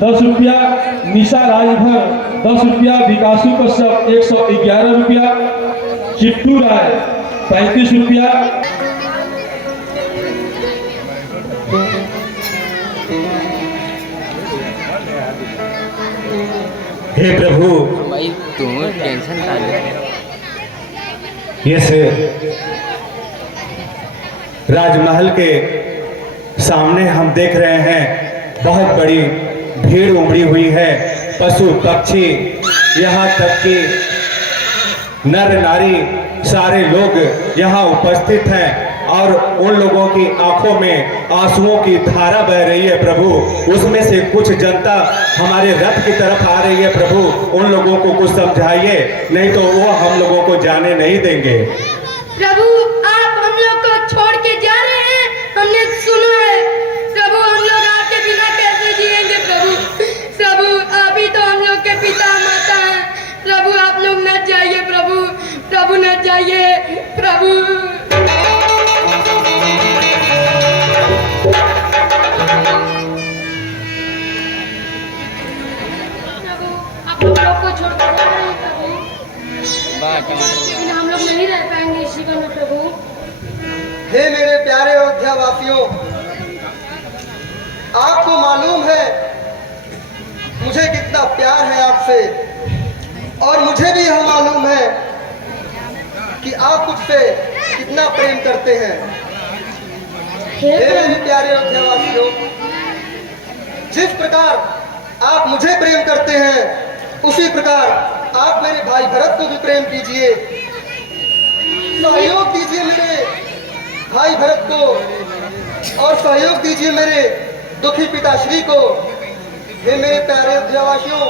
10 रुपया, निशा राजभर 10 रुपया, विकासू कश्यप 111 रुपया, चिट्टू राय 35 रुपया। हे प्रभु, भाई तुम टेंशन ना ले। इस राजमहल के सामने हम देख रहे हैं बहुत बड़ी भीड़ उमड़ी हुई है। पशु पक्षी, यहाँ तक कि नर नारी सारे लोग यहाँ उपस्थित हैं और उन लोगों की आंखों में आंसुओं की धारा बह रही है प्रभु। उसमें से कुछ जनता हमारे रथ की तरफ आ रही है प्रभु। उन लोगों को कुछ समझाइए, नहीं तो वो हम लोगों को जाने नहीं देंगे। प्रभु, आप हम लोग को छोड़ के जा रहे हैं, हमने सुना है। प्रभु, हम लोग आपके बिना कैसे जिएंगे प्रभु? प्रभु, आप ही तो हम लोग के पिता माता हैं। प्रभु, आप लोग न जाइए प्रभु, प्रभु न जाइए प्रभु। आप लोग को छोड़ के जा रहे हैं प्रभु। हम लोग नहीं रह पाएंगे इस जीवन में प्रभु। हे मेरे प्यारे अयोध्या वासियों, आपको मालूम है मुझे कितना प्यार है आपसे, और मुझे भी यह मालूम है कि आप मुझसे कितना प्रेम करते हैं। हे मेरे प्यारे अयोध्या वासियों, जिस प्रकार आप मुझे प्रेम करते हैं, उसी प्रकार आप मेरे भाई भरत को भी प्रेम कीजिए, सहयोग दीजिए मेरे भाई भरत को, और सहयोग दीजिए मेरे दुखी पिताश्री को। हे मेरे प्यारे अयोध्यावासियों,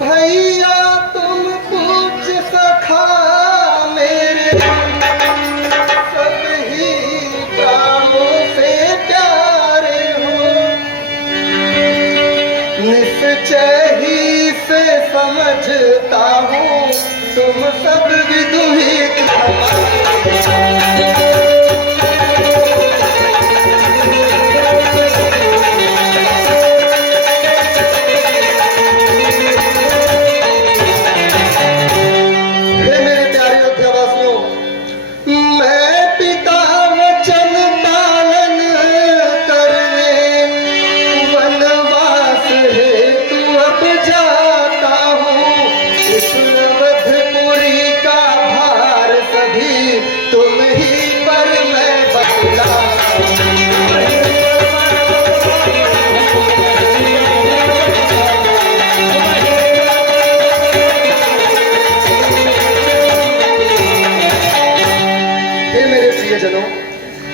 भैया तुम कुछ सखा मेरे सब ही प्राणों से प्यारे हो, निश्चय ही से समझता हूँ तुम सब विदुहित।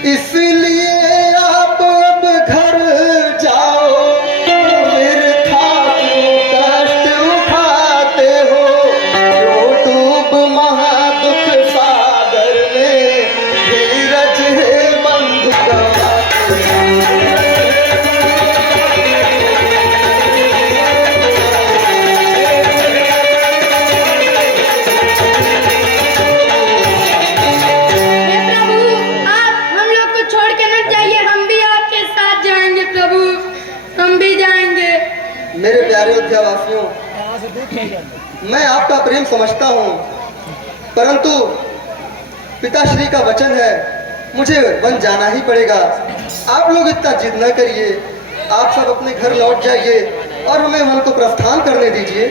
इसलिए आप अब घर जाओ, वृथा कष्ट उठाते हो, जो डूब महादुख सागर में धीरज है बंधु गवाते। मेरे प्यारे अयोध्यावासियों, मैं आपका प्रेम समझता हूँ, परंतु पिताश्री का वचन है, मुझे वन जाना ही पड़ेगा। आप लोग इतना जिद न करिए, आप सब अपने घर लौट जाइए और हमें वन को प्रस्थान करने दीजिए।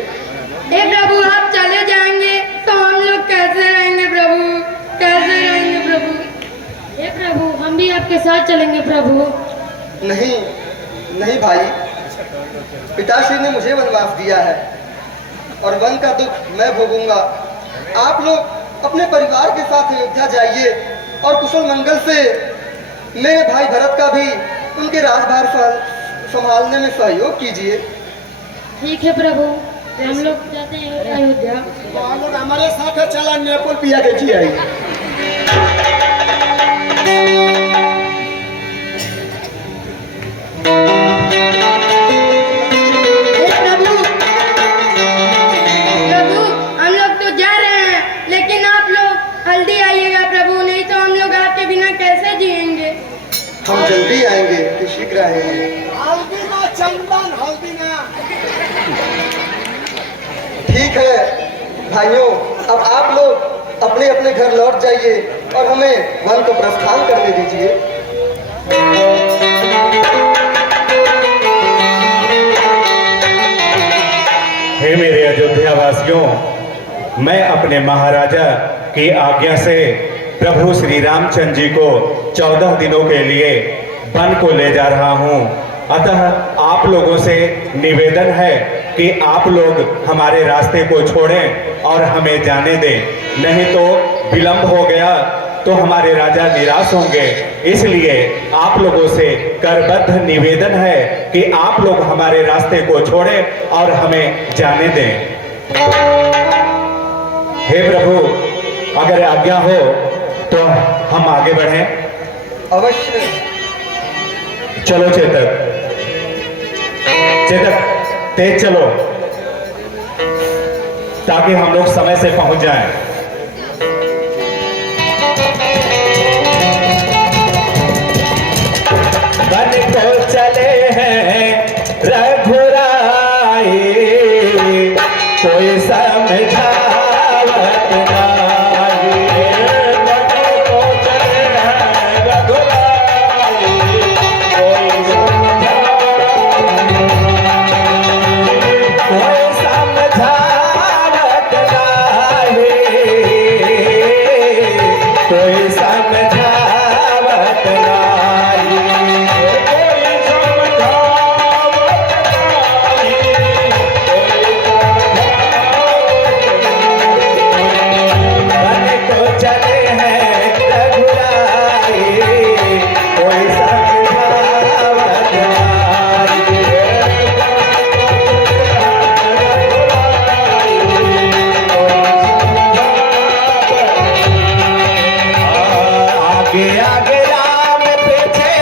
हे प्रभु, आप चले जाएंगे तो हम लोग कैसे रहेंगे प्रभु, कैसे रहेंगे प्रभु? हे प्रभु, हम भी आपके साथ चलेंगे प्रभु। नहीं नहीं भाई, पिताश्री ने मुझे वनवास दिया है और वन का दुख मैं भोगूंगा। आप लोग अपने परिवार के साथ अयोध्या जाइए और कुशल मंगल से मेरे भाई भरत का भी उनके राजभार संभालने में सहयोग कीजिए। ठीक है प्रभु, हम लोग जाते हैं अयोध्या। हम लोग हमारे साथ चला नेपाल पिया के जी आइए। हम जल्दी आएंगे कि शीघ्र आएंगे। चंदन ठीक है भाइयों, अब आप लोग अपने अपने घर लौट जाइए और हमें वन को प्रस्थान करने दीजिए। हे मेरे अयोध्या वासियों, मैं अपने महाराजा की आज्ञा से प्रभु श्री रामचंद्र जी को 14 दिनों के लिए वन को ले जा रहा हूँ। अतः आप लोगों से निवेदन है कि आप लोग हमारे रास्ते को छोड़ें और हमें जाने दें, नहीं तो विलंब हो गया तो हमारे राजा निराश होंगे। इसलिए आप लोगों से करबद्ध निवेदन है कि आप लोग हमारे रास्ते को छोड़ें और हमें जाने दें। हे प्रभु, अगर आज्ञा हो तो हम आगे बढ़ें। अवश्य। चलो चेतक, चेतक तेज चलो ताकि हम लोग समय से पहुंच जाएं। वन को चले हैं रघुराई, कोई समझावत नाही। वन को चले हैं रघुराई, कोई समझावत नाही, कोई समझावत नाही। वन को चले हैं रघुराई, कोई समझावत नाही। आगे आगे राम पीछे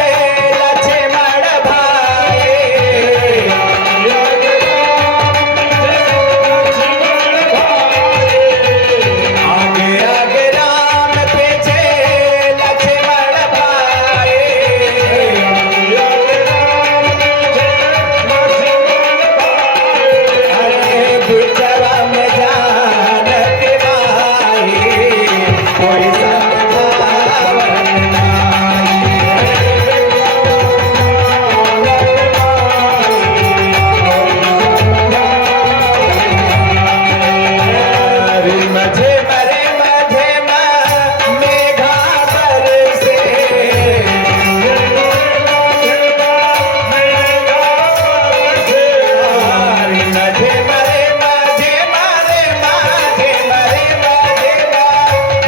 लक्ष्मण भाई, आगे आगे राम पीछे लक्ष्मण भाई। अरे बिचवा में जानकी माई, कोई समझावत मझे मरे मझे मेघा बरसे, मझे मरे मझे मरे मझे मरे मझे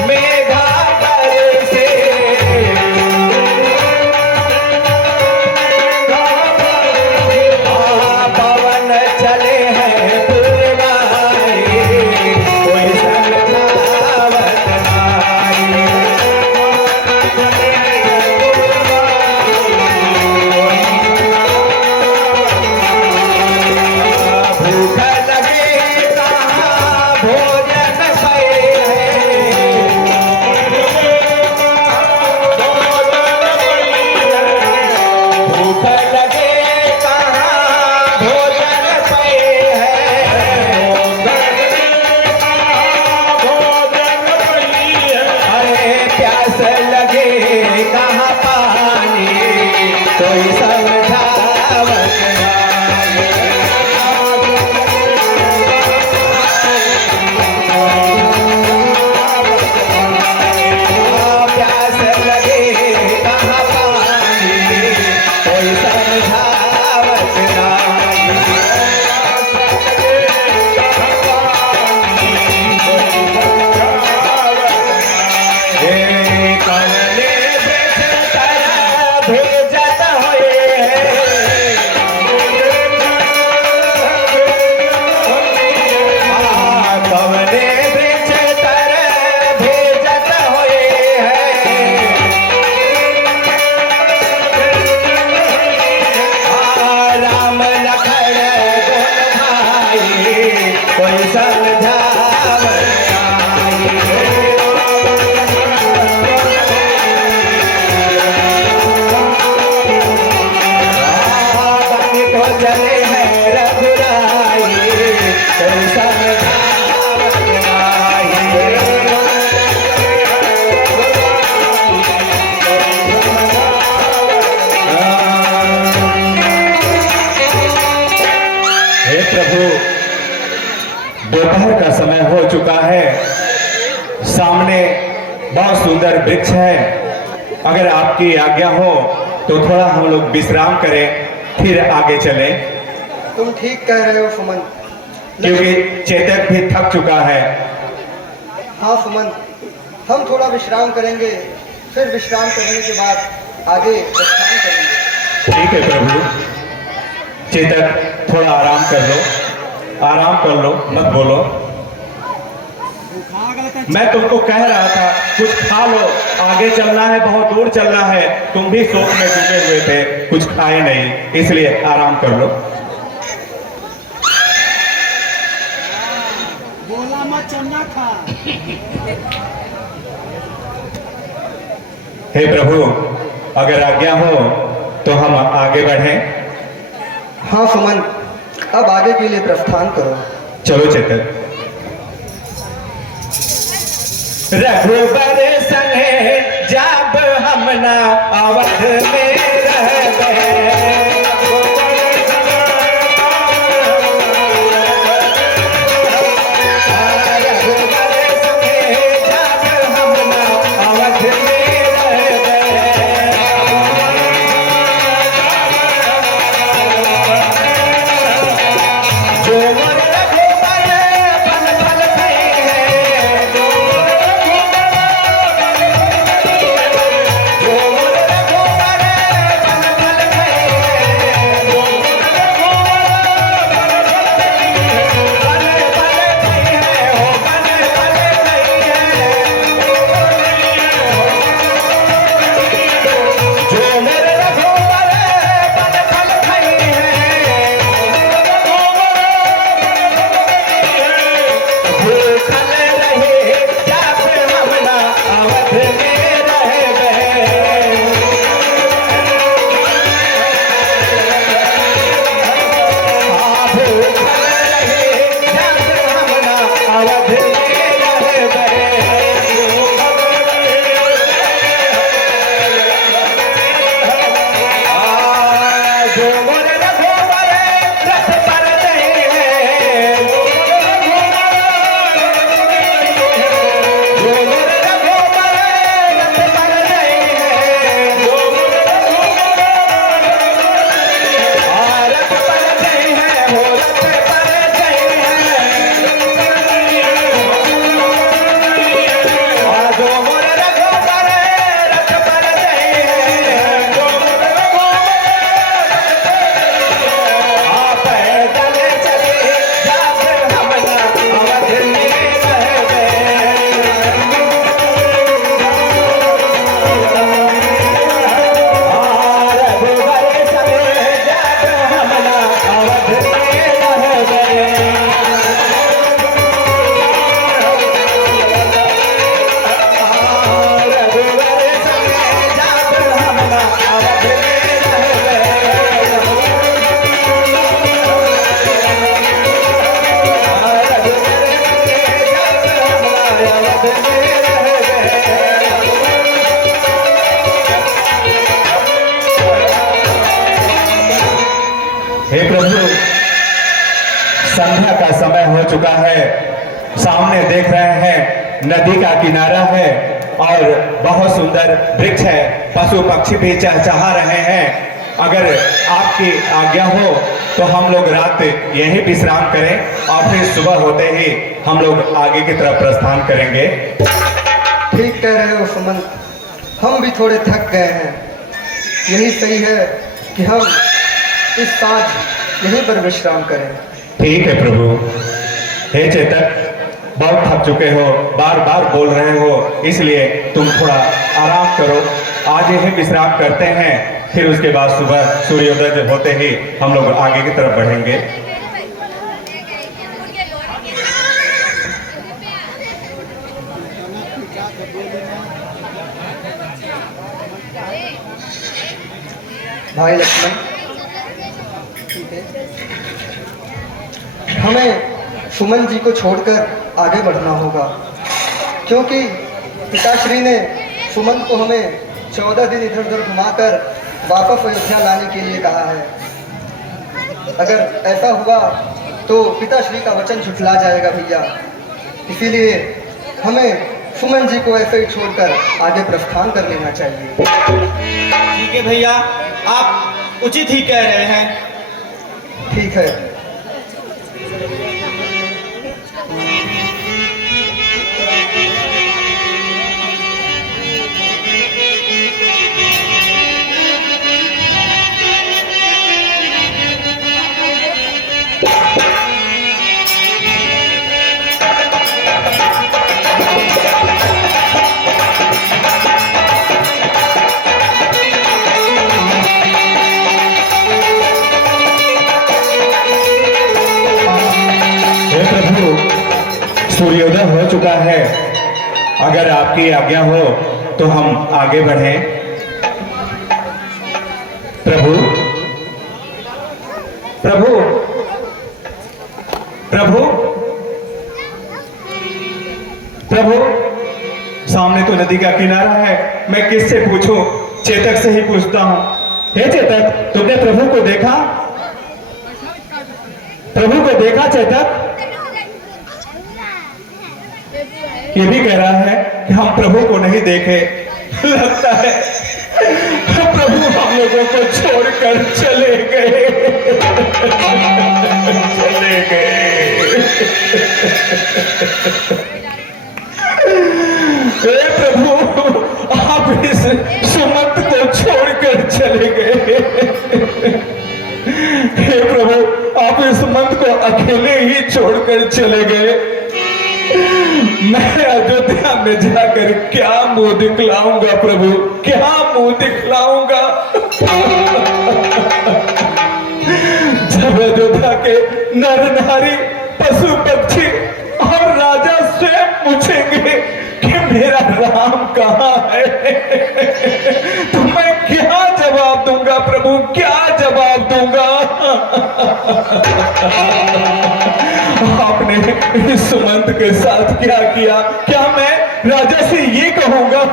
मेघा चुका है। सामने बहुत सुंदर वृक्ष है। अगर आपकी आज्ञा हो तो थोड़ा हम लोग विश्राम करें, फिर आगे चलें, तुम ठीक कह रहे हो सुमन। क्योंकि चेतक भी थक चुका है। हाँ सुमन, हम थोड़ा विश्राम करेंगे, फिर विश्राम करने के बाद आगे प्रस्थान करेंगे। ठीक है प्रभु। चेतक थोड़ा आराम कर लो, आराम कर लो, मत बोलो। मैं तुमको कह रहा था कुछ खा लो, आगे चलना है, बहुत दूर चलना है। तुम भी शोक में डूबे हुए थे, कुछ खाए नहीं, इसलिए आराम कर लो। बोला मत चन्ना खा। हे प्रभु, अगर आज्ञा हो तो हम आगे बढ़ें। हाँ सुमन, अब आगे के लिए प्रस्थान करो। चलो चेतक। रघुबर संगे जब हम ना अवध में रह गए, हे प्रभु, संध्या का समय हो चुका है। सामने देख रहे हैं नदी का किनारा है और बहुत सुंदर वृक्ष है। पशु पक्षी भी चहचहा रहे हैं। अगर आपकी आज्ञा हो तो हम लोग रात यहीं विश्राम करें और फिर सुबह होते ही हम लोग आगे की तरफ प्रस्थान करेंगे। ठीक कह रहे हो सुमन, हम भी थोड़े थक गए हैं। यही सही है कि हम इस सांझ यहीं पर विश्राम करें। ठीक है प्रभु। हे चेतक, बहुत थक चुके हो, बार बार बोल रहे हो, इसलिए तुम थोड़ा आराम करो। आज यही विश्राम करते हैं, फिर उसके बाद सुबह सूर्योदय होते ही हम लोग आगे की तरफ बढ़ेंगे। भाई लक्ष्मण, ठीक है, हमें सुमन जी को छोड़कर आगे बढ़ना होगा, क्योंकि पिताश्री ने सुमन को हमें 14 दिन इधर उधर घुमाकर वापस अयोध्या लाने के लिए कहा है। अगर ऐसा हुआ तो पिताश्री का वचन झुठला जाएगा भैया, इसीलिए हमें सुमन जी को ऐसे ही छोड़कर आगे प्रस्थान कर लेना चाहिए। ठीक है भैया, आप उचित ही कह रहे हैं। ठीक है। सूर्योदय हो चुका है, अगर आपकी आज्ञा हो तो हम आगे बढ़ें। प्रभु प्रभु प्रभु प्रभु, सामने तो नदी का किनारा है, मैं किससे पूछूं? चेतक से ही पूछता हूं। हे चेतक, तुमने प्रभु को देखा? प्रभु को देखा चेतक? ये भी कह रहा है कि हम प्रभु को नहीं देखे। लगता है प्रभु हम लोगों को छोड़कर चले गए। चले गए। हे प्रभु, आप इस सुमंत को छोड़कर चले गए। हे प्रभु, आप इस सुमंत को अकेले ही छोड़कर चले गए। मैं अयोध्या में जाकर क्या मुंह दिखलाऊंगा प्रभु, क्या मुंह दिखलाऊंगा? जब अयोध्या के नर नारी, पशु पक्षी और राजा स्वयं पूछेंगे कि मेरा राम कहाँ है, तो मैं क्या जवाब दूंगा प्रभु, क्या जवाब दूंगा? आपने इस सुमंत के साथ क्या किया? क्या मैं राजा से ये कहूंगा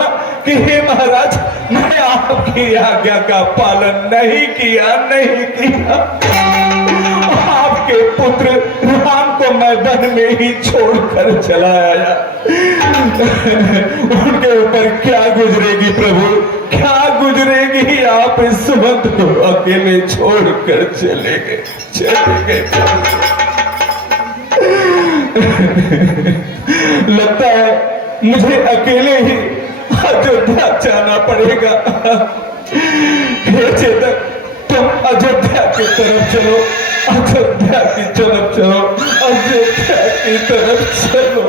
कि हे महाराज, मैं आपकी आज्ञा का पालन नहीं किया, नहीं किया? आपके पुत्र राम को मैं वन में ही छोड़कर चला आया। उनके ऊपर क्या गुजरेगी प्रभु, क्या गुजरेगी? आप इस सुमंत को अकेले छोड़कर चले गए, चले गए। लगता है मुझे अकेले ही अयोध्या जाना पड़ेगा। हे चेतक, तुम अयोध्या की तरफ चलो, अयोध्या की तरफ चलो, अयोध्या की तरफ चलो।